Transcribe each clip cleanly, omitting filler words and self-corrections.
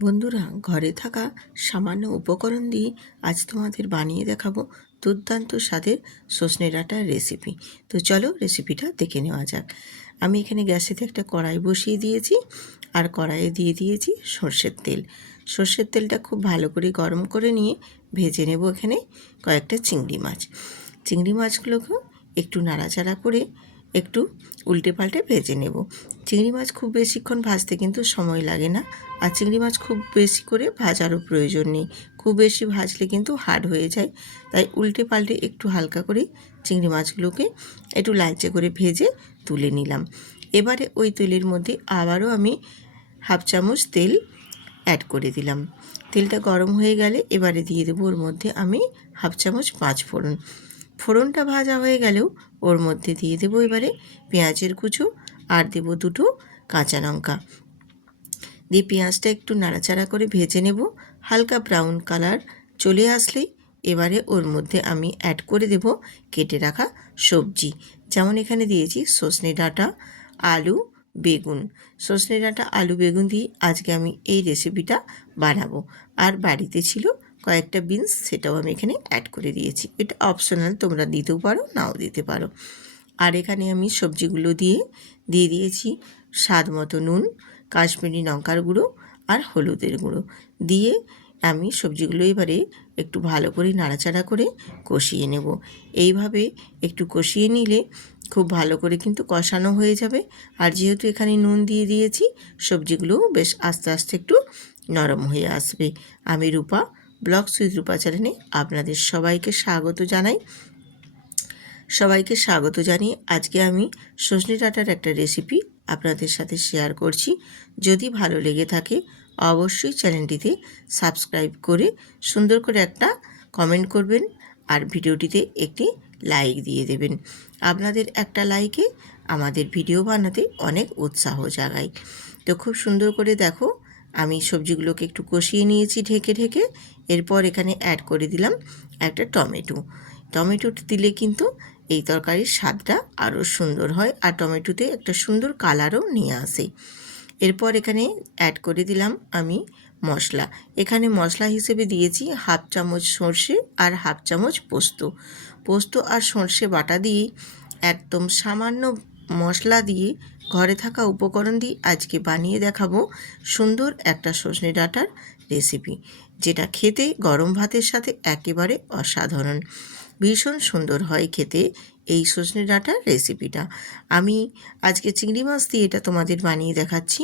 বন্ধুরা, ঘরে থাকা সামান্য উপকরণ দিয়ে আজ তোমাদের বানিয়ে দেখাবো দুর্দান্ত স্বাদের সজনে ডাঁটার রেসিপি। তো চলো রেসিপিটা দেখে নেওয়া যাক। আমি এখানে গ্যাসেতে একটা কড়াই বসিয়ে দিয়েছি, আর কড়াইয়ে দিয়ে দিয়েছি সর্ষের তেল। সর্ষের তেলটা খুব ভালো করে গরম করে নিয়ে ভেজে নেব এখানে কয়েকটা চিংড়ি মাছ। চিংড়ি মাছগুলোকেও একটু নাড়াচাড়া করে একটু উল্টে পাল্টে ভেজে নেব। চিংড়ি মাছ খুব বেশিক্ষণ ভাজতে কিন্তু সময় লাগে না, আর চিংড়ি মাছ খুব বেশি করে ভাজারও প্রয়োজন নেই। খুব বেশি ভাজলে কিন্তু হার্ড হয়ে যায়, তাই উল্টে পাল্টে একটু হালকা করে চিংড়ি মাছগুলোকে একটু লালচে করে ভেজে তুলে নিলাম। এবারে ওই তেলের মধ্যে আবারও আমি হাফ চামচ তেল অ্যাড করে দিলাম। তেলটা গরম হয়ে গেলে এবারে দিয়ে দেবো ওর মধ্যে আমি হাফ চামচ পাঁচ ফোড়ন। ফোড়নটা ভাজা হয়ে গেলেও ওর মধ্যে দিয়ে দেবো এবারে পেঁয়াজের কুচো, আর দেবো দুটো কাঁচা লঙ্কা। দিয়ে পেঁয়াজটা একটু নাড়াচাড়া করে ভেজে নেব। হালকা ব্রাউন কালার চলে আসলেই এবারে ওর মধ্যে আমি অ্যাড করে দেব কেটে রাখা সবজি। যেমন এখানে দিয়েছি সজনে ডাঁটা, আলু, বেগুন। সজনে ডাঁটা, আলু, বেগুন দিয়ে আজকে আমি এই রেসিপিটা বানাবো। আর বাড়িতে ছিল কয়েকটা বিনস, সেটাও আমি এখানে অ্যাড করে দিয়েছি। এটা অপশনাল, তোমরা দিতেও পারো, নাও দিতে পারো। আর এখানে আমি সবজিগুলো দিয়ে দিয়েছি স্বাদ মতো নুন, কাশ্মীরি লঙ্কার গুঁড়ো আর হলুদের গুঁড়ো দিয়ে আমি সবজিগুলো এবারে একটু ভালো করে নাড়াচাড়া করে কষিয়ে নেব। এইভাবে একটু কষিয়ে নিলে খুব ভালো করে কিন্তু কষানো হয়ে যাবে। আর যেহেতু এখানে নুন দিয়ে দিয়েছি, সবজিগুলোও বেশ আস্তে আস্তে একটু নরম হয়ে আসবে। আমি রূপা, ব্লগস উইথ রূপা চ্যানেলে আপনাদের সবাইকে স্বাগত জানাই। সবাইকে স্বাগত জানিয়ে আজকে আমি সজনে ডাঁটার একটা রেসিপি আপনাদের সাথে শেয়ার করছি। যদি ভালো লেগে থাকে অবশ্যই চ্যানেলটিতে সাবস্ক্রাইব করে সুন্দর করে একটা কমেন্ট করবেন, আর ভিডিওটিতে একটি লাইক দিয়ে দেবেন। আপনাদের একটা লাইকে আমাদের ভিডিও বানাতে অনেক উৎসাহ জাগায়। তো খুব সুন্দর করে দেখো, আমি সবজিগুলোকে একটু কষিয়ে নিয়েছি ঢেকে ঢেকে। এরপর এখানে অ্যাড করে দিলাম একটা টমেটো। টমেটোটা দিলে কিন্তু এই তরকারির স্বাদটা আরও সুন্দর হয়, আর টমেটোতে একটা সুন্দর কালারও নিয়ে আসে। এরপর এখানে অ্যাড করে দিলাম আমি মশলা। এখানে মশলা হিসেবে দিয়েছি হাফ চামচ সর্ষে আর হাফ চামচ পোস্ত। পোস্ত আর সর্ষে বাটা দিয়ে একদম সামান্য মশলা দিয়ে ঘরে থাকা উপকরণ দিয়ে আজকে বানিয়ে দেখাবো সুন্দর একটা সজনে ডাঁটার রেসিপি, যেটা খেতে গরম ভাতের সাথে একেবারে অসাধারণ। ভীষণ সুন্দর হয় খেতে এই সজনে ডাঁটার রেসিপিটা। আমি আজকে চিংড়ি মাছ দিয়ে এটা তোমাদের বানিয়ে দেখাচ্ছি।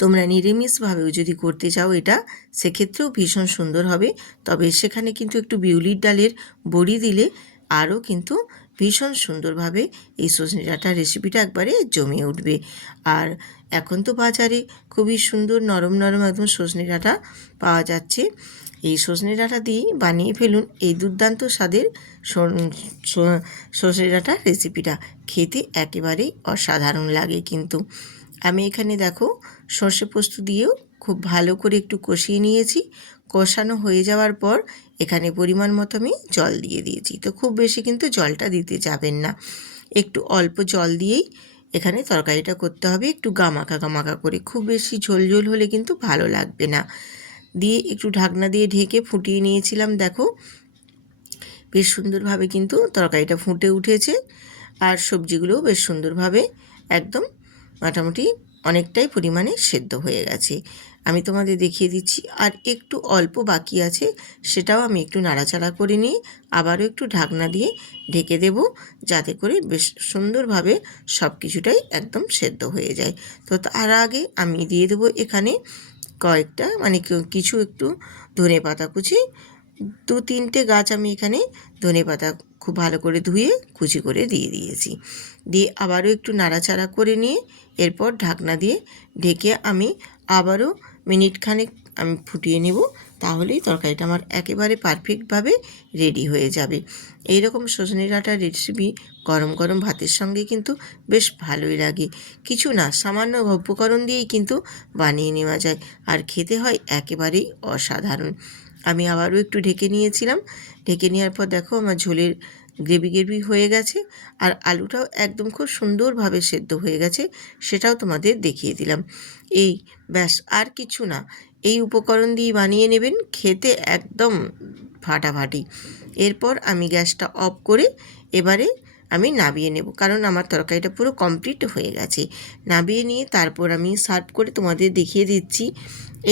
তোমরা নিরামিষভাবেও যদি করতে চাও এটা, সেক্ষেত্রেও ভীষণ সুন্দর হবে। তবে সেখানে কিন্তু একটু বিউলির ডালের বড়ি দিলে আরও কিন্তু ভীষণ সুন্দরভাবে এই সজনে ডাঁটার রেসিপিটা একবারে জমে উঠবে। আর এখন তো বাজারে খুবই সুন্দর নরম নরম একদম সজনে ডাঁটা পাওয়া যাচ্ছে। এই সজনে ডাঁটা দিয়েই বানিয়ে ফেলুন এই দুর্দান্ত স্বাদের সজনে ডাঁটার রেসিপিটা। খেতে একেবারেই অসাধারণ লাগে কিন্তু। আমি এখানে দেখো সর্ষে পোস্ত দিয়েও খুব ভালো করে একটু কষিয়ে নিয়েছি। কষানো হয়ে যাওয়ার পর এখানে পরিমাণ মতো আমি জল দিয়ে দিয়েছি। তো খুব বেশি কিন্তু জলটা দিতে যাবেন না, একটু অল্প জল দিয়েই এখানে তরকারিটা করতে হবে, একটু গামাখা গামাখা করে। খুব বেশি ঝোল ঝোল হলে কিন্তু ভালো লাগবে না। দিয়ে একটু ঢাকনা দিয়ে ঢেকে ফুটিয়ে নিয়েছিলাম। দেখো বেশ সুন্দরভাবে কিন্তু তরকারিটা ফুটে উঠেছে, আর সবজিগুলোও বেশ সুন্দরভাবে একদম মোটামুটি অনেকটাই পরিমাণে সেদ্ধ হয়ে গেছে। আমি তোমাদের দেখিয়ে দিচ্ছি, আর একটু অল্প বাকি আছে, সেটাও আমি একটু নাড়াচাড়া করে নিয়ে আবারও একটু ঢাকনা দিয়ে ঢেকে দেব, যাতে করে বেশ সুন্দরভাবে সব কিছুটাই একদম সেদ্ধ হয়ে যায়। তো তার আগে আমি দিয়ে দেবো এখানে কয়েকটা কিছু একটু ধনেপাতা কুচি। 2-3টে গাছ আমি এখানে ধনেপাতা খুব ভালো করে ধুয়ে কুচি করে দিয়ে দিয়েছি। দিয়ে আবারও একটু নাড়াচাড়া করে নিয়ে এরপর ঢাকনা দিয়ে ঢেকে আমি আবারও মিনিটখানেক আমি ফুটিয়ে নেব। তাহলেই তরকারিটা আমার একেবারে পারফেক্টভাবে রেডি হয়ে যাবে। এই রকম সজনে ডাঁটার রেসিপি গরম গরম ভাতের সঙ্গে কিন্তু বেশ ভালোই লাগে। কিছু না, সামান্য উপকরণ দিয়েই কিন্তু বানিয়ে নেওয়া যায়, আর খেতে হয় একেবারেই অসাধারণ। আমি আবারও একটু ঢেকে নিয়েছিলাম। ঢেকে নেওয়ার পর দেখো আমার ঝোলের গ্রেভি গ্রেভি হয়ে গেছে, আর আলুটাও একদম খুব সুন্দরভাবে সেদ্ধ হয়ে গেছে, সেটাও তোমাদের দেখিয়ে দিলাম। এই ব্যাস, আর কিছু না, এই উপকরণ দিয়ে বানিয়ে নেবেন, খেতে একদম ফাটাফাটি। এরপর আমি গ্যাসটা অফ করে এবারে আমি নামিয়ে নেব, কারণ আমার তরকারিটা পুরো কমপ্লিট হয়ে গেছে। নামিয়ে নিয়ে তারপর আমি সার্ভ করে তোমাদের দেখিয়ে দিচ্ছি।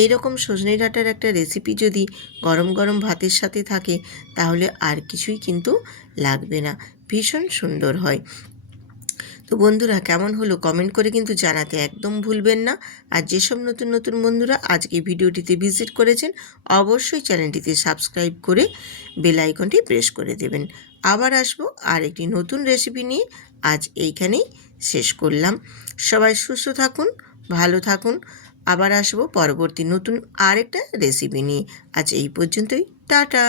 এই রকম সজনে ডাঁটার একটা রেসিপি যদি গরম গরম ভাতের সাথে থাকে, তাহলে আর কিছুই কিন্তু লাগবে না, ভীষণ সুন্দর হয়। তো বন্ধুরা, কেমন হলো কমেন্ট করে কিন্তু জানাতে একদম ভুলবেন না। আর যেসব নতুন নতুন বন্ধুরা আজকে ভিডিওটিতে ভিজিট করেছেন, অবশ্যই চ্যানেলটিতে সাবস্ক্রাইব করে বেল আইকনটি প্রেস করে দেবেন। আবার আসবো আর একটি নতুন রেসিপি নিয়ে। আজ এইখানেই শেষ করলাম। সবাই সুস্থ থাকুন, ভালো থাকুন। আবার আসবো পরবর্তী নতুন আরেকটা রেসিপি নিয়ে। আজ এই পর্যন্তই, টাটা।